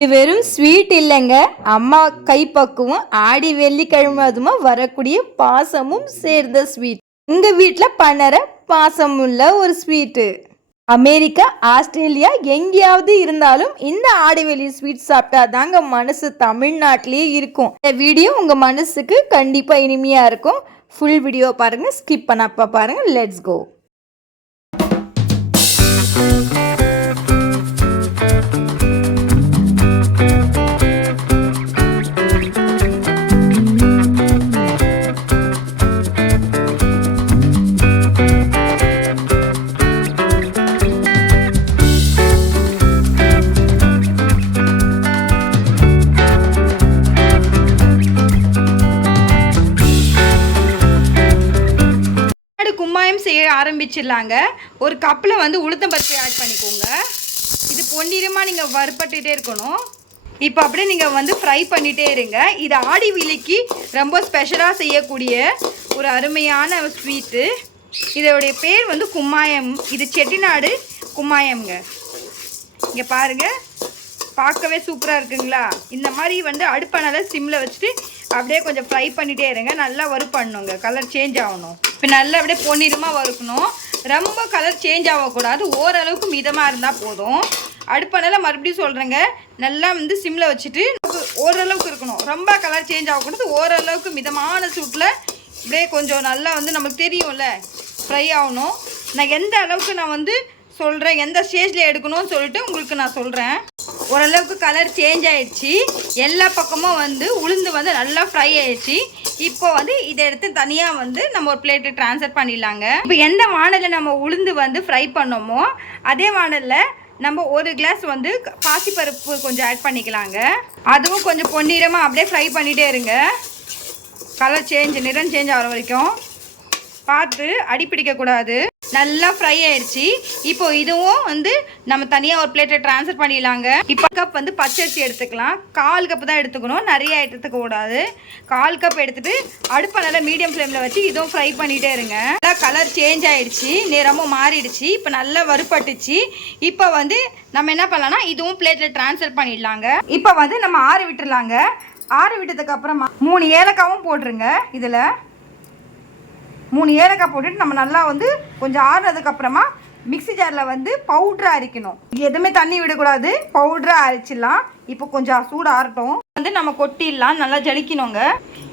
இது வெறும் ஸ்வீட் இல்லைங்க, அம்மா கைப்பக்குவம் ஆடி வெள்ளிக்கிழமை அதுமா வரக்கூடிய பாசமும் சேர்ந்த ஸ்வீட். உங்க வீட்டில் பண்ணுற பாசம் உள்ள ஒரு ஸ்வீட்டு. அமெரிக்கா, ஆஸ்திரேலியா எங்கேயாவது இருந்தாலும் இந்த ஆடிவெளி ஸ்வீட் சாப்பிட்டா தாங்க மனசு தமிழ்நாட்டிலேயே இருக்கும். இந்த வீடியோ உங்க மனசுக்கு கண்டிப்பா இனிமையா இருக்கும். ஃபுல் வீடியோ பாருங்க, ஸ்கிப் பண்ணாம பாருங்க. Let's go. கும்மாயம் செய்ய ஆரம்பிச்சிடலாங்க. ஒரு கப்பில் வந்து உளுத்தம்பருப்பு ஆட் பண்ணிக்கோங்க. இது பொன்னிறமாக நீங்கள் வறுபட்டுகிட்டே இருக்கணும். இப்போ அப்படியே நீங்கள் வந்து ஃப்ரை பண்ணிகிட்டே இருங்க. இது ஆடி வெள்ளிக்கு ரொம்ப ஸ்பெஷலாக செய்யக்கூடிய ஒரு அருமையான ஸ்வீட்டு. இதோடைய பேர் வந்து கும்மாயம். இது செட்டிநாடு கும்மாயம்ங்க. இங்கே பாருங்கள், பார்க்கவே சூப்பராக இருக்குங்களா? இந்த மாதிரி வந்து அடுப்பானால சிம்மில் வச்சுட்டு அப்படியே கொஞ்சம் ஃப்ரை பண்ணிகிட்டே இருங்க. நல்லா வறுப்பண்ணுங்க, கலர் சேஞ்ச் ஆகணும். இப்போ நல்லா அப்படியே பொன்னிறமாக வறுக்கணும். ரொம்ப கலர் சேஞ்ச் ஆகக்கூடாது, ஓரளவுக்கு மிதமாக இருந்தால் போதும். அடுப்பானால மறுபடியும் சொல்கிறேங்க, நல்லா வந்து சிம்மில் வச்சுட்டு ஓரளவுக்கு இருக்கணும். ரொம்ப கலர் சேஞ்ச் ஆகக்கூடாது, ஓரளவுக்கு மிதமான சூட்டில் அப்படியே கொஞ்சம் நல்லா வந்து நமக்கு தெரியும்ல ஃப்ரை ஆகணும். நான் எந்த அளவுக்கு நான் வந்து சொல்கிறேன், எந்த ஸ்டேஜில் எடுக்கணும்னு சொல்லிட்டு உங்களுக்கு நான் சொல்கிறேன். ஓரளவுக்கு கலர் சேஞ்ச் ஆகிடுச்சு. எல்லா பக்கமும் வந்து உளுந்து வந்து நல்லா ஃப்ரை ஆகிடுச்சு. இப்போ வந்து இதை எடுத்து தனியாக வந்து நம்ம ஒரு பிளேட்டு ட்ரான்ஸ்ஃபர் பண்ணிடலாங்க. இப்போ எந்த வானலில் நம்ம உளுந்து வந்து ஃப்ரை பண்ணோமோ அதே வானலில் நம்ம ஒரு கிளாஸ் வந்து பாசிப்பருப்பு கொஞ்சம் ஆட் பண்ணிக்கலாங்க. அதுவும் கொஞ்சம் பொன்னிறமாக அப்படியே ஃப்ரை பண்ணிகிட்டே இருங்க. கலர் சேஞ்ச், நிறம் சேஞ்ச் ஆகிற வரைக்கும் பார்த்து அடிப்பிடிக்கக்கூடாது. நல்லா ஃப்ரை ஆயிடுச்சு. இப்போ இதுவும் வந்து நம்ம தனியாக ஒரு பிளேட்டை ட்ரான்ஸ்ஃபர் பண்ணிடலாங்க. இப்போ கப் வந்து பச்சரிசி எடுத்துக்கலாம். 1/4 கப் தான் எடுத்துக்கணும், நிறைய எடுத்துக்க கூடாது. 1/4 கப் எடுத்துகிட்டு அடுப்பை நல்லா மீடியம் ஃப்ளேமில் வச்சு இதுவும் ஃப்ரை பண்ணிகிட்டே இருங்க. நல்லா கலர் சேஞ்ச் ஆகிடுச்சு, நிறமும் மாறிடுச்சு. இப்போ நல்லா வறுப்பட்டுச்சு. இப்போ வந்து நம்ம என்ன பண்ணலாம்னா இதுவும் பிளேட்டில் ட்ரான்ஸ்ஃபர் பண்ணிடலாங்க. இப்போ வந்து நம்ம ஆற விட்டுடலாங்க. ஆற விட்டதுக்கு அப்புறமா 3 ஏலக்காவும் போட்டுருங்க. இதில் 3 ஏலக்காய் போட்டுட்டு நம்ம நல்லா வந்து கொஞ்சம் ஆறுனதுக்கப்புறமா மிக்ஸி ஜாரில் வந்து பவுட்ராக அரைக்கணும். எதுவுமே தண்ணி விடக்கூடாது, பவுட்ராக அரைச்சிடலாம். இப்போ கொஞ்சம் சூடு ஆறட்டும். வந்து நம்ம கொட்டிடலாம், நல்லா ஜலிக்கணுங்க.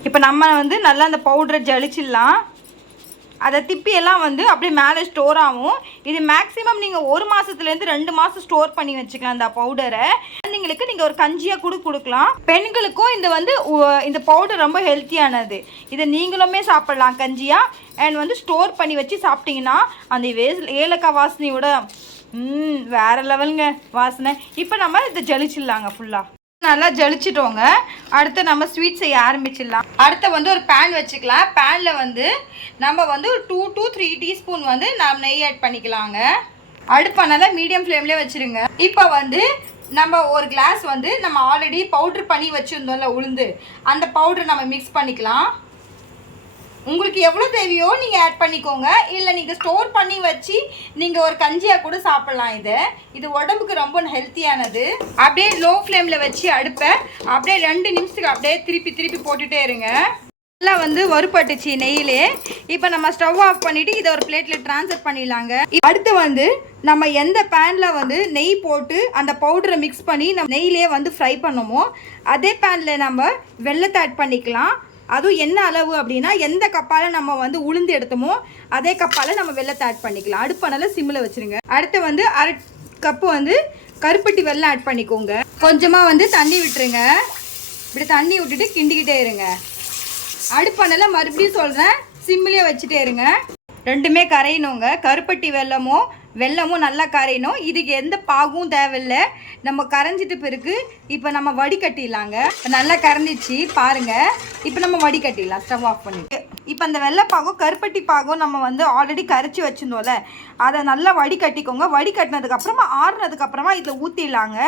இப்போ நம்ம வந்து நல்லா அந்த பவுட்ரை ஜலிச்சிடலாம். அதை திப்பியெல்லாம் வந்து அப்படியே மேலே ஸ்டோர் ஆகும். இது மேக்ஸிமம் நீங்கள் 1 மாதத்துலேருந்து 2 மாதம் ஸ்டோர் பண்ணி வச்சுக்கலாம். இந்த பவுடரை குழந்தைங்களுக்கு நீங்கள் ஒரு கஞ்சியாக கூட கொடுக்கலாம். பெண்களுக்கும் இந்த வந்து இந்த பவுடர் ரொம்ப ஹெல்த்தியானது. இதை நீங்களுமே சாப்பிட்லாம் கஞ்சியாக. அண்ட் வந்து ஸ்டோர் பண்ணி வச்சு சாப்பிட்டிங்கன்னா அந்த ஏலக்காய் வாசனையோட வேறு லெவலுங்க வாசனை. இப்போ நம்ம இதை ஜலிச்சிடலாங்க. ஃபுல்லாக நல்லா ஜலிச்சிட்டோங்க. அடுத்து நம்ம ஸ்வீட் செய்ய ஆரம்பிச்சிடலாம். அடுத்து வந்து ஒரு பேன் வச்சுக்கலாம். பேனில் வந்து நம்ம வந்து ஒரு 2 to 3 டீஸ்பூன் வந்து நம்ம நெய் ஆட் பண்ணிக்கலாங்க. அடுப்பை நல்லா மீடியம் ஃப்ளேம்லேயே வச்சுருங்க. இப்போ வந்து நம்ம ஒரு கிளாஸ் வந்து நம்ம ஆல்ரெடி பவுட்ரு பண்ணி வச்சுருந்தோம்ல உளுந்து, அந்த பவுட்ரு நம்ம மிக்ஸ் பண்ணிக்கலாம். உங்களுக்கு எவ்வளோ தேவையோ நீங்கள் ஆட் பண்ணிக்கோங்க. இல்லை நீங்கள் ஸ்டோர் பண்ணி வச்சு நீங்கள் ஒரு கஞ்சியாக கூட சாப்பிட்லாம். இது உடம்புக்கு ரொம்ப ஹெல்த்தியானது. அப்படியே லோ ஃப்ளேமில் வச்சு அடுப்பை அப்படியே 2 நிமிஷத்துக்கு அப்படியே திருப்பி போட்டுகிட்டே இருங்க. நல்லா வந்து வறுப்பட்டுச்சு நெய்யிலே. இப்போ நம்ம ஸ்டவ் ஆஃப் பண்ணிவிட்டு இதை ஒரு பிளேட்டில் ட்ரான்ஸ்ஃபர் பண்ணிடலாங்க. அடுத்து வந்து நம்ம எந்த பேனில் வந்து நெய் போட்டு அந்த பவுடரை மிக்ஸ் பண்ணி நம்ம நெய்யிலே வந்து ஃப்ரை பண்ணோமோ அதே பேனில் நம்ம வெல்லத்தை ஆட் பண்ணிக்கலாம். அதுவும் என்ன அளவு அப்படின்னா எந்த கப்பால் நம்ம வந்து உளுந்து எடுத்தோமோ அதே கப்பால் நம்ம வெல்லத்தை ஆட் பண்ணிக்கலாம். அடுப்பானால சிம்மில் வச்சுருங்க. அடுத்து வந்து 1/2 கப்பு வந்து கருப்பட்டி வெல்லம் ஆட் பண்ணிக்கோங்க. கொஞ்சமாக வந்து தண்ணி விட்டுருங்க. இப்படி தண்ணி விட்டுட்டு கிண்டிக்கிட்டே இருங்க. அடுப்பானால மறுபடியும் சொல்கிறேன், சிம்மிலே வச்சுட்டே இருங்க. ரெண்டுமே கரையணுங்க. கருப்பட்டி வெல்லமும் நல்லா கரையணும். இதுக்கு எந்த பாகும் தேவையில்லை. நம்ம கரைஞ்சிட்டு பிறகு இப்போ நம்ம வடிகட்டிடலாங்க. நல்லா கரைஞ்சிச்சு பாருங்கள். இப்போ நம்ம வடிகட்டிடலாம் ஸ்டவ் ஆஃப் பண்ணிட்டு. இப்போ அந்த வெள்ளைப்பாகும் கருப்பட்டி பாகும் நம்ம வந்து ஆல்ரெடி கரைச்சி வச்சுருந்தோம்ல, அதை நல்லா வடிகட்டிக்கோங்க. வடிகட்டினதுக்கப்புறமா ஆறுனதுக்கப்புறமா இதில் ஊற்றிடலாங்க.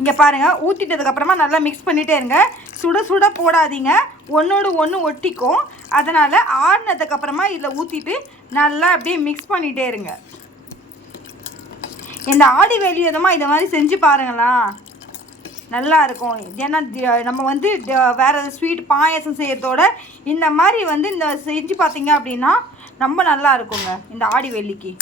இங்கே பாருங்கள், ஊற்றிட்டதுக்கப்புறமா நல்லா மிக்ஸ் பண்ணிகிட்டே இருங்க. சுட போடாதீங்க, ஒன்றோடு ஒன்று ஒட்டிக்கும். அதனால் ஆறுனதுக்கப்புறமா இதில் ஊற்றிட்டு நல்லா அப்படியே மிக்ஸ் பண்ணிகிட்டே இருங்க. இந்த ஆடி வெளியதமாக இதை மாதிரி செஞ்சு பாருங்களா, நல்லா இருக்கும். ஏன்னா நம்ம வந்து வேறு ஸ்வீட் பாயசம் செய்யறதோட இந்த மாதிரி வந்து இந்த செஞ்சு பார்த்தீங்க அப்படின்னா ரொம்ப நல்லா இருக்குங்க இந்த ஆடி வெள்ளிக்கு.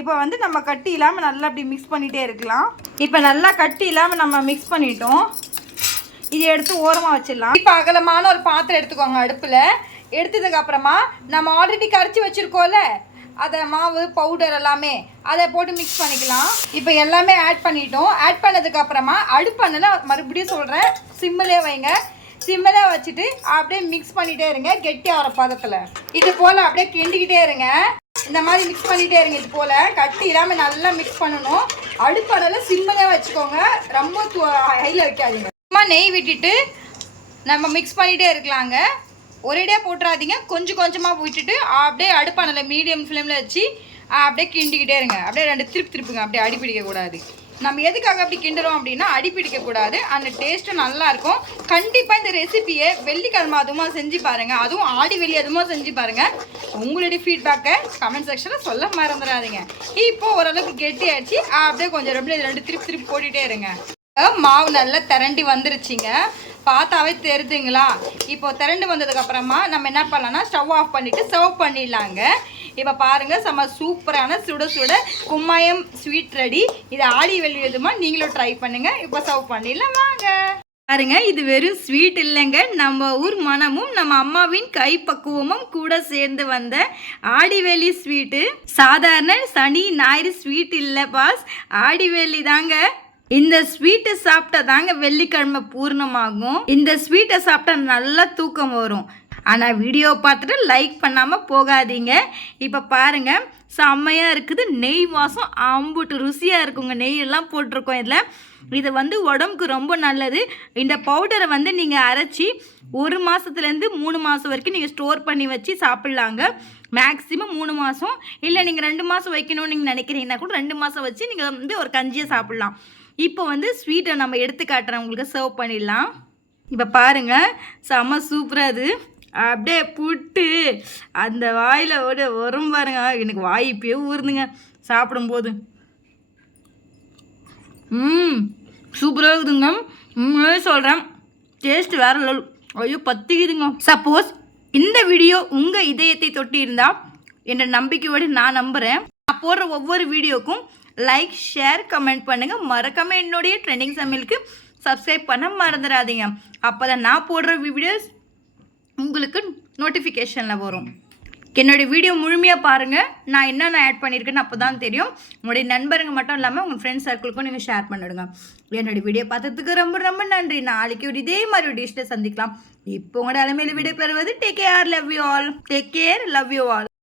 இப்போ வந்து நம்ம கட்டி இல்லாமல் நல்லா அப்படி மிக்ஸ் பண்ணிகிட்டே இருக்கலாம். இப்போ நல்லா கட்டி இல்லாமல் நம்ம மிக்ஸ் பண்ணிட்டோம். இதை எடுத்து ஓரமாக வச்சிடலாம். இப்போ அகலமான ஒரு பாத்திரம் எடுத்துக்கோங்க. அடுப்பில் எடுத்ததுக்கப்புறமா நம்ம ஆல்ரெடி கரைச்சி வச்சுருக்கோம்ல அதை மாவு பவுடர் எல்லாமே அதை போட்டு மிக்ஸ் பண்ணிக்கலாம். இப்போ எல்லாமே ஆட் பண்ணிட்டோம். ஆட் பண்ணதுக்கப்புறமா அடுப்பண்ணில் மறுபடியும் சொல்கிறேன், சிம்மிலே வைங்க. சிம்மிலே வச்சுட்டு அப்படியே மிக்ஸ் பண்ணிகிட்டே இருங்க. கெட்டி ஆகிற பதத்தில் இது போல் அப்படியே கிண்டிக்கிட்டே இருங்க. இந்த மாதிரி மிக்ஸ் பண்ணிகிட்டே இருங்க. இது போல் கட்டி இல்லாமல் நல்லா மிக்ஸ் பண்ணணும். அடுப்படையில் சிம்மிலே வச்சுக்கோங்க, ரொம்ப ஹையில் வைக்காதீங்க. சும்மா நெய் விட்டுட்டு நம்ம மிக்ஸ் பண்ணிகிட்டே இருக்கலாங்க. ஒரேடியாக போட்டுறாதீங்க, கொஞ்சம் கொஞ்சமாக விட்டுட்டு அப்படியே அடுப்பானில் மீடியம் ஃப்ளேமில் வச்சு அப்படியே கிண்டிக்கிட்டே இருங்க. அப்படியே 2 திருப்புங்க, அப்படியே அடி பிடிக்கக்கூடாது. நம்ம எதுக்காக அப்படி கிண்டுறோம் அப்படின்னா அடி பிடிக்கக்கூடாது, அந்த டேஸ்ட்டும் நல்லாயிருக்கும். கண்டிப்பாக இந்த ரெசிபியை வெள்ளிக்கிழமை அதுவுமா செஞ்சு பாருங்கள், அதுவும் ஆடி வெள்ளி அதுவுமா செஞ்சு பாருங்கள். உங்களுடைய ஃபீட்பேக்கை கமெண்ட் செக்ஷனில் சொல்ல மறந்துடாதீங்க. இப்போது ஓரளவுக்கு கெட்டி ஆயிடுச்சு. அப்படியே கொஞ்சம் 2 திருப்பி போட்டுகிட்டே இருங்க. மாவு நல்லா திரண்டி வந்துருச்சுங்க, பார்த்தாவே தெரியுதுங்களா? இப்போ திரண்டு வந்ததுக்கப்புறமா நம்ம என்ன பண்ணலாம்னா ஸ்டவ் ஆஃப் பண்ணிவிட்டு சர்வ் பண்ணிடலாங்க. இப்போ பாருங்கள், செம்ம சூப்பரான சுட சுட கும்மாயம் ஸ்வீட் ரெடி. இதை ஆடி வெள்ளி விதமா நீங்களும் ட்ரை பண்ணுங்கள். இப்போ சர்வ் பண்ணிடலாம் வாங்க. பாருங்க, இது வெறும் ஸ்வீட் இல்லைங்க, நம்ம ஊர் மனமும் நம்ம அம்மாவின் கைப்பக்குவமும் கூட சேர்ந்து வந்த ஆடிவேலி ஸ்வீட்டு. சாதாரண சனி ஞாயிறு ஸ்வீட் இல்லை பாஸ், ஆடிவேலி தாங்க. இந்த ஸ்வீட்டை சாப்பிட்டா தாங்க வெள்ளிக்கிழமை பூர்ணமாகும். இந்த ஸ்வீட்டை சாப்பிட்டா நல்லா தூக்கம் வரும். ஆனால் வீடியோ பார்த்துட்டு லைக் பண்ணாமல் போகாதீங்க. இப்போ பாருங்கள், செம்மையாக இருக்குது. நெய் வாசம் அம்புட்டு ருசியாக இருக்குங்க. நெய்யெல்லாம் போட்டிருக்கோம் இதில். இது வந்து உடம்புக்கு ரொம்ப நல்லது. இந்த பவுடரை வந்து நீங்கள் அரைச்சி 1 மாதத்துலேருந்து 3 மாதம் வரைக்கும் நீங்கள் ஸ்டோர் பண்ணி வச்சு சாப்பிட்லாங்க. மேக்ஸிமம் 3 மாதம், இல்லை நீங்கள் 2 மாதம் வைக்கணும்னு நீங்கள் நினைக்கிறீங்கன்னா கூட 2 மாதம் வச்சு நீங்கள் வந்து ஒரு கஞ்சியை சாப்பிட்லாம். இப்போ வந்து ஸ்வீட்டை நம்ம எடுத்து காட்டுறேன், உங்களுக்கு சர்வ் பண்ணிடலாம். இப்போ பாருங்கள், செம்ம சூப்பராக அது அப்படியே புட்டு அந்த வாயில் வரும் பாருங்க. எனக்கு வாய் இப்பயே ஊறுதுங்க சாப்பிடும்போது. சூப்பராக இருக்குதுங்க, உண்மையே சொல்கிறேன். டேஸ்ட் வேறு லெவல். ஐயோ பத்திக்குதுங்க. சப்போஸ் இந்த வீடியோ உங்கள் இதயத்தை தொட்டி இருந்தால் என்ற நம்பிக்கையோடு நான் நம்புகிறேன். நான் போடுற ஒவ்வொரு வீடியோக்கும் லைக் ஷேர் கமெண்ட் பண்ணுங்கள். மறக்காமல் என்னுடைய ட்ரெண்டிங் சமையலுக்கு சப்ஸ்கிரைப் பண்ண மறந்துடாதீங்க. அப்போ தான் நான் போடுற வீடியோஸ் உங்களுக்கு நோட்டிஃபிகேஷனில் வரும். என்னுடைய வீடியோ முழுமையாக பாருங்கள், நான் என்னென்ன ஆட் பண்ணியிருக்கேன்னு அப்போ தான் தெரியும். உங்களுடைய நண்பருங்க மட்டும் இல்லாமல் உங்கள் ஃப்ரெண்ட்ஸ் சர்க்கிளுக்கும் நீங்கள் ஷேர் பண்ணிவிடுங்க. என்னுடைய வீடியோ பார்த்ததுக்கு ரொம்ப ரொம்ப நன்றி. நாளைக்கு ஒரு இதே மாதிரி ஒரு டிஷ்ஷில் சந்திக்கலாம். இப்போ உங்களோட அலைமையில் விடை பெறுவது take care, love you all.